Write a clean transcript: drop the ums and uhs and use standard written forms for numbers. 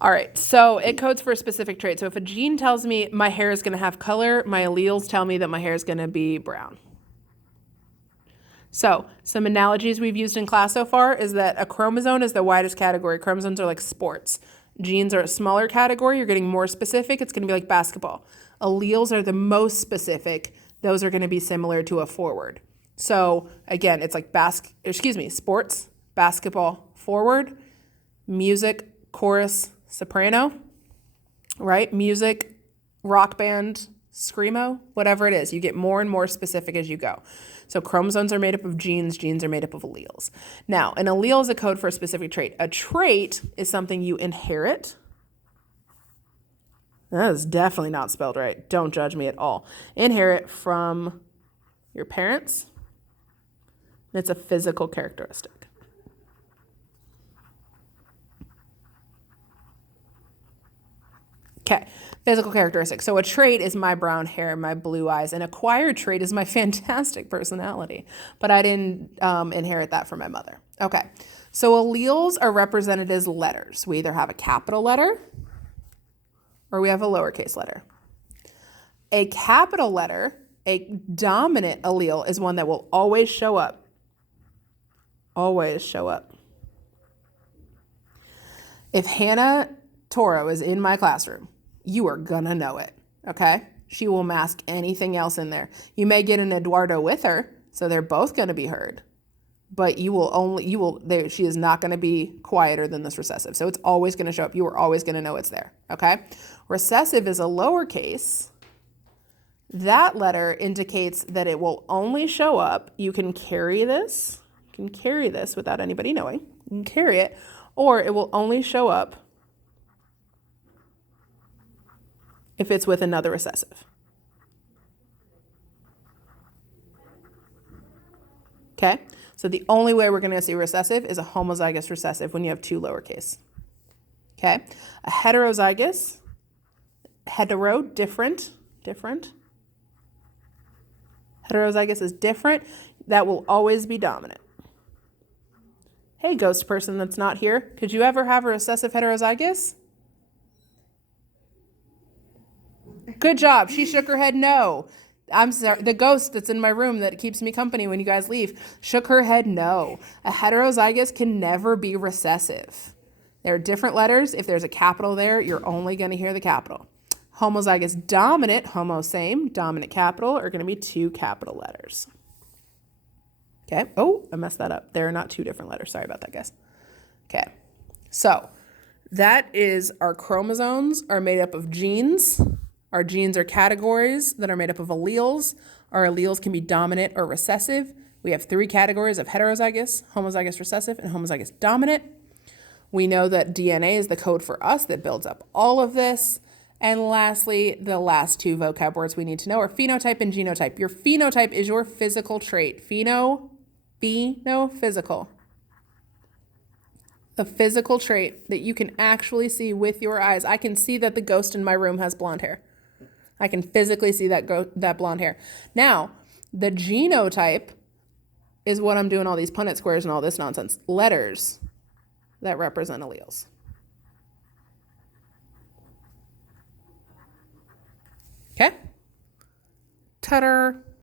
All right, so it codes for a specific trait. So if a gene tells me my hair is going to have color, my alleles tell me that my hair is going to be brown. So some analogies we've used in class so far is that a chromosome is the widest category. Chromosomes are like sports. Genes are a smaller category. You're getting more specific. It's going to be like basketball. Alleles are the most specific. Those are going to be similar to a forward. So again, it's like sports, basketball, forward, music, chorus, soprano, right? Music, rock band, screamo, whatever it is. You get more and more specific as you go. So chromosomes are made up of genes. Genes are made up of alleles. Now, an allele is a code for a specific trait. A trait is something you inherit. That is definitely not spelled right. Don't judge me at all. Inherit from your parents. It's a physical characteristic. Okay, physical characteristics. So a trait is my brown hair, my blue eyes. An acquired trait is my fantastic personality, but I didn't inherit that from my mother. Okay, so alleles are represented as letters. We either have a capital letter or we have a lowercase letter. A capital letter, a dominant allele, is one that will always show up. Always show up. If Hannah Toro is in my classroom, you are gonna know it, okay? She will mask anything else in there. You may get an Eduardo with her, so they're both gonna be heard, but she is not gonna be quieter than this recessive. So it's always gonna show up. You are always gonna know it's there, okay? Recessive is a lowercase. That letter indicates that it will only show up. You can carry this. You can carry this without anybody knowing. You can carry it, or it will only show up if it's with another recessive. Okay, so the only way we're going to see recessive is a homozygous recessive when you have two lowercase. Okay, a heterozygous, different. Heterozygous is different. That will always be dominant. Hey, ghost person that's not here, could you ever have a recessive heterozygous? Good job. She shook her head no. I'm sorry. The ghost that's in my room that keeps me company when you guys leave shook her head no. A heterozygous can never be recessive. There are different letters. If there's a capital there, you're only going to hear the capital. Homozygous dominant, dominant capital are going to be two capital letters. Okay. Oh, I messed that up. There are not two different letters. Sorry about that, guys. Okay. So that is our chromosomes are made up of genes. Our genes are categories that are made up of alleles. Our alleles can be dominant or recessive. We have three categories of heterozygous, homozygous recessive, and homozygous dominant. We know that DNA is the code for us that builds up all of this. And lastly, the last two vocab words we need to know are phenotype and genotype. Your phenotype is your physical trait. Physical. A physical trait that you can actually see with your eyes. I can see that the ghost in my room has blonde hair. I can physically see that blonde hair. Now, the genotype is what I'm doing all these Punnett squares and all this nonsense. Letters that represent alleles. Okay? Ta-da!